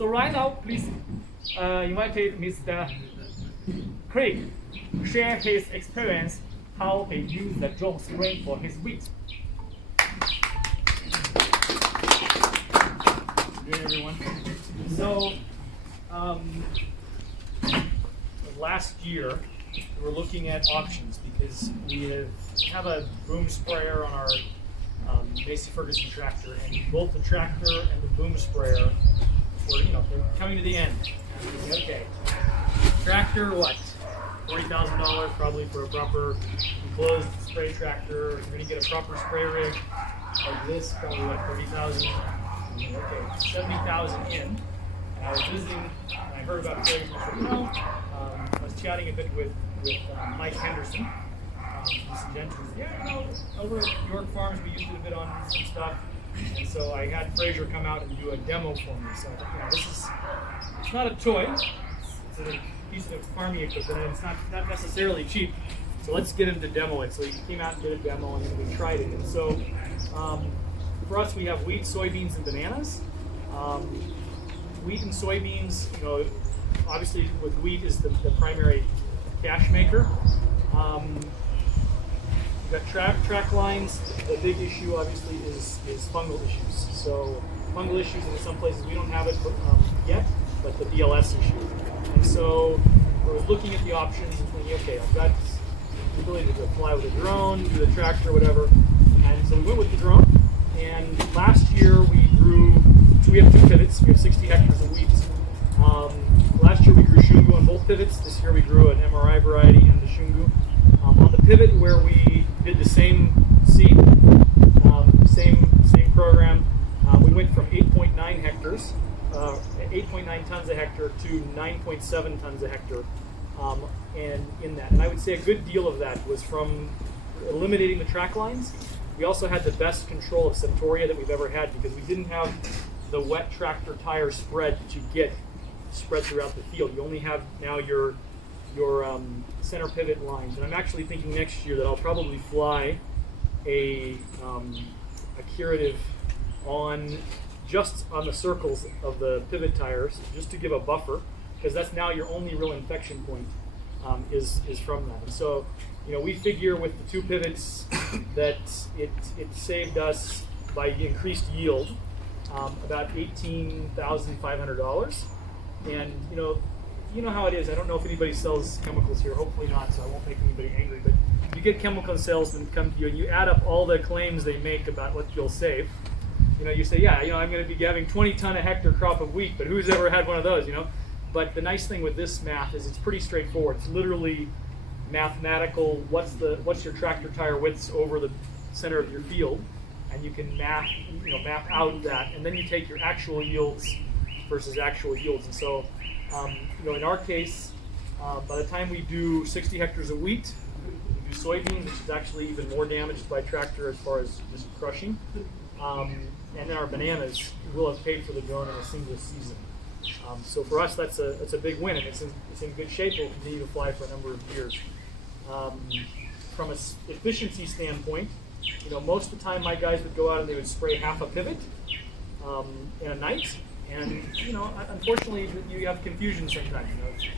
So right now, please invite Mr. Craig share his experience how he used the drone spraying for his wheat. Good, everyone. So last year we were looking at options because we have a boom sprayer on our Macy Ferguson tractor, and both the tractor and the boom sprayer were, they're coming to the end. And we said, okay, tractor, what? $40,000 probably for a proper enclosed spray tractor. You're going to get a proper spray rig like this, probably what, $30,000. Okay, $70,000 in. And I was visiting, and I heard about Craig, and I said, I was chatting a bit with Mike Henderson. Some gentlemen, over at York Farms we used it a bit on some stuff, and so I had Fraser come out and do a demo for me. So it's not a toy, it's a piece of farming equipment, and it's not necessarily cheap. So let's get him to demo it. So he came out and did a demo, and then we tried it. And so for us, we have wheat, soybeans, and bananas. Wheat and soybeans, obviously with wheat is the primary cash maker. We've got track lines. The big issue, obviously, is fungal issues. So fungal issues in some places we don't have it yet, but the BLS issue. And so I was looking at the options and thinking, okay, I've got the ability to fly with a drone, do the tractor, whatever. And so we went with the drone. And last year we have two pivots. We have 60 hectares of wheat. Last year we grew shungu on both pivots. This year we grew an MRI variety and the shungu. On the pivot where we did the same seed, same program, we went from 8.9 hectares, 8.9 tons a hectare to 9.7 tons a hectare, and in that. And I would say a good deal of that was from eliminating the track lines. We also had the best control of centauria that we've ever had because we didn't have the wet tractor tire spread to get spread throughout the field. You only have now your center pivot lines, and I'm actually thinking next year that I'll probably fly a curative just on the circles of the pivot tires, just to give a buffer, because that's now your only real infection point is from that. And so, we figure with the two pivots that it saved us by increased yield about $18,500, and you know how it is. I don't know if anybody sells chemicals here. Hopefully not, so I won't make anybody angry. But you get chemical salesmen come to you and you add up all the claims they make about what you'll save. You say, I'm going to be having 20 ton a hectare crop of wheat, but who's ever had one of those, But the nice thing with this math is it's pretty straightforward. It's literally mathematical. What's your tractor tire widths over the center of your field, and you can map out that, and then you take your actual yields versus actual yields. And so, in our case, by the time we do 60 hectares of wheat, we do soybeans, which is actually even more damaged by tractor as far as just crushing. And then our bananas will have paid for the drone in a single season. So for us, that's a big win, and it's in good shape. We'll continue to fly for a number of years. From an efficiency standpoint, most of the time my guys would go out and they would spray half a pivot in a night. And unfortunately, you have confusion sometimes.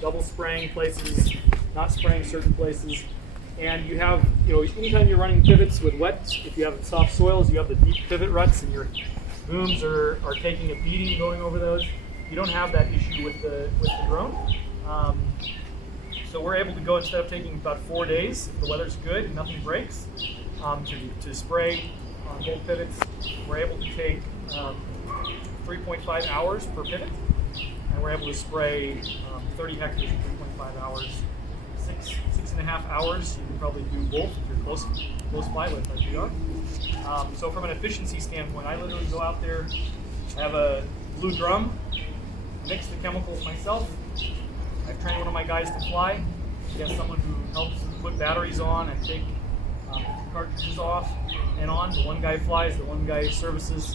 Double spraying places, not spraying certain places, and you have anytime you're running pivots with wet, if you have soft soils, you have the deep pivot ruts, and your booms are taking a beating going over those. You don't have that issue with the drone. So we're able to go, instead of taking about 4 days, if the weather's good and nothing breaks, to spray on both pivots. We're able to take 3.5 hours per pivot, and we're able to spray 30 hectares in 3.5 hours. 6.5 hours, you can probably do both if you're close by like we are. So from an efficiency standpoint, I literally go out there, I have a blue drum, mix the chemicals myself. I've trained one of my guys to fly. He has someone who helps put batteries on and take cartridges off and on. The one guy flies, the one guy services,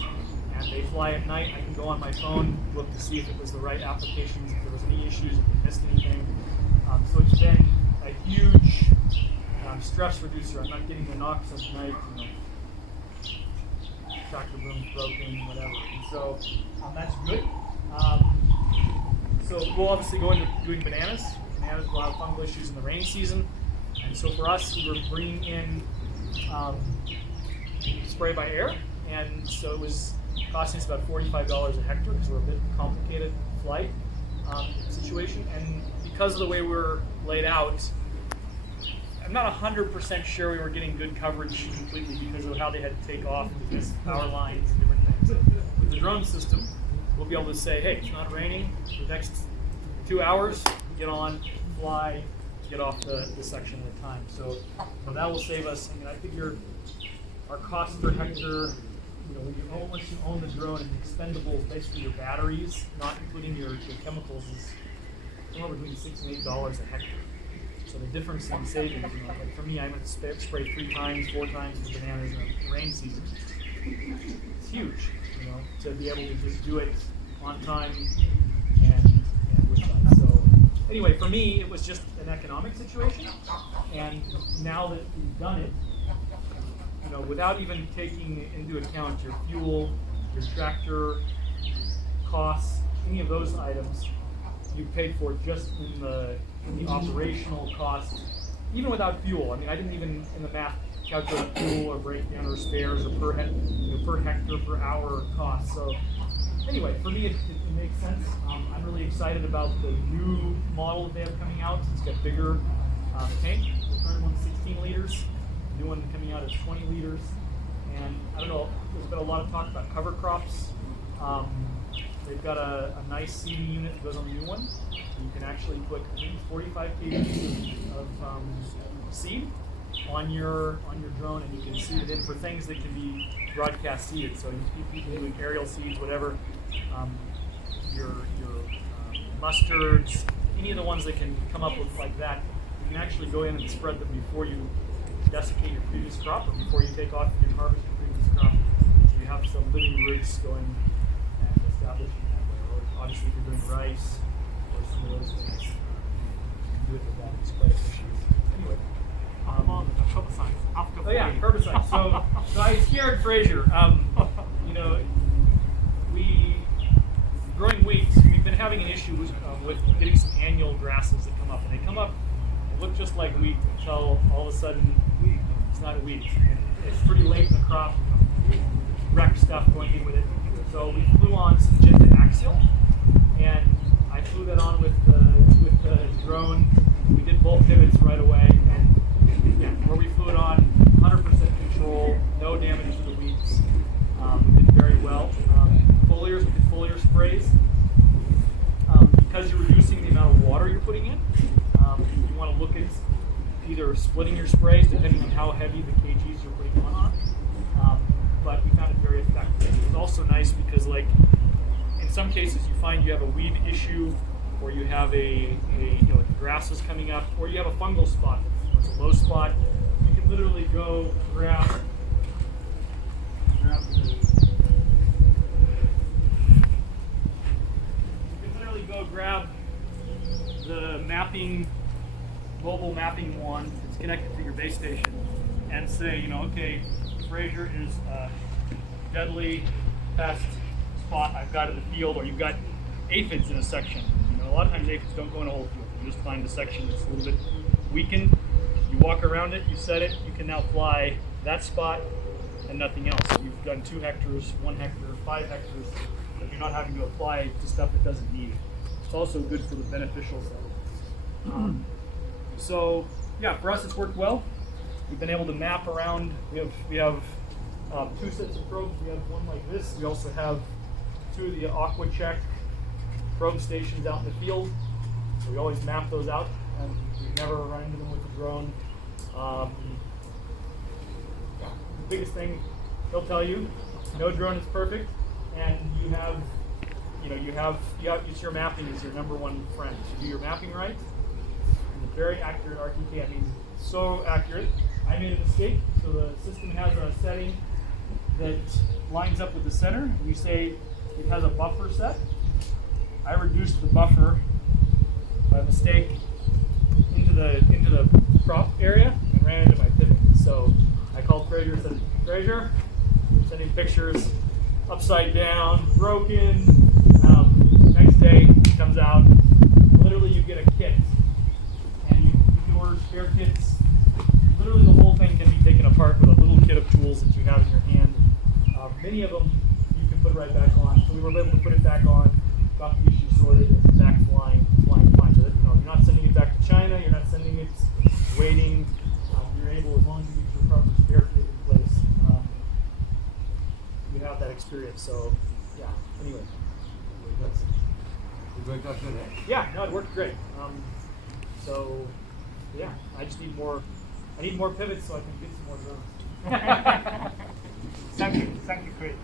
and they fly at night. I can go on my phone, look to see if it was the right applications, if there was any issues, if we missed anything. So it's been a huge stress reducer. I'm not getting the knocks at night, tractor boom's broken, whatever. And so that's good. we'll obviously go into doing bananas. Bananas will have fungal issues in the rainy season. And so for us, we were bringing in spray by air. And so it was costing us about $45 a hectare because we're a bit complicated flight situation. And because of the way we're laid out, I'm not 100% sure we were getting good coverage completely because of how they had to take off and because power lines and different things. With the drone system, we'll be able to say, hey, it's not raining. For the next 2 hours, get on, fly, get off the section at a time. So that will save us. I mean, I figure our cost per hectare, when once you own the drone and the expendables, basically your batteries, not including your chemicals, is somewhere between $6 and $8 a hectare. So the difference in savings, like for me, I might spray 3 times, 4 times the bananas in the rain season. It's huge, to be able to just do it on time and with that. So anyway, for me, it was just an economic situation, and now that we've done it, without even taking into account your fuel, your tractor costs, any of those items, you paid for just in the operational cost, even without fuel. I mean, I didn't even in the math calculate fuel or breakdown or spares or per hectare per hour cost. So anyway, for me, it makes sense. I'm really excited about the new model that they have coming out. It's got bigger tank. The current one's 16 liters. The new one coming out is 20 liters. And I don't know, there's been a lot of talk about cover crops. They've got a nice seeding unit that goes on the new one. You can actually put 45 kg of seed on your drone, and you can seed it in for things that can be broadcast seeded. So you can do aerial seeds, whatever, your mustards, any of the ones that can come up with like that. You can actually go in and spread them before you desiccate your previous crop or before you take off your harvest your previous crop. So you have some living roots going and establishing that way. Or obviously, if you're doing rice or some of those things, you can do it with that. It's quite efficient. Anyway. Herbicides after 40. Oh yeah, herbicides. So I scared Fraser. We growing wheat. We've been having an issue with getting some annual grasses that come up, and they come up. They look just like wheat until all of a sudden it's not wheat, and it's pretty late in the crop. Wreck stuff going in with it. So we flew on Syngenta Axial, and I flew that on with the drone. We did both pivots right away, and yeah, where we flew it on, 100% control, no damage to the weeds. We did very well. Foliars, we did foliar sprays. Because you're reducing the amount of water you're putting in, you want to look at either splitting your sprays depending on how heavy the kgs you're putting on. But we found it very effective. It's also nice because, like, in some cases you find you have a weed issue, or you have the grass is coming up, or you have a fungal spot. It's a low spot. You can literally go grab the mobile mapping wand that's connected to your base station, and say, okay, Fraser is a deadly pest spot I've got in the field, or you've got aphids in a section. A lot of times aphids don't go in a whole field. You just find a section that's a little bit weakened. You walk around it, you set it, you can now fly that spot and nothing else. So you've done 2 hectares, 1 hectare, 5 hectares, but you're not having to apply to stuff it doesn't need. It's also good for the beneficial side. So yeah, for us it's worked well. We've been able to map around. We have 2 sets of probes. We have one like this. We also have 2 of the AquaCheck probe stations out in the field. So we always map those out, and we've never run into them with the drone. The biggest thing they'll tell you, no drone is perfect, and it's your mapping is your number one friend. So do your mapping right. And very accurate RTK. I mean, so accurate. I made a mistake. So the system has a setting that lines up with the center, and you say it has a buffer set. I reduced the buffer by mistake into the crop area and ran into my pivot. So I called Fraser and said, Fraser, I'm sending pictures upside down, broken. Next day, he comes out, Many of them you can put right back on. So we were able to put it back on, got the issue sorted, and it's back flying fine. So that, you know, you're not sending it back to China. You're not sending it waiting. You're able, as long as you get your proper spare kit in place, you have that experience. So yeah. Anyway. That's, It worked out good, eh? yeah, no, it worked great. So, yeah, I just need more. I need more pivots so I can get some more drones. Thank you, Chris.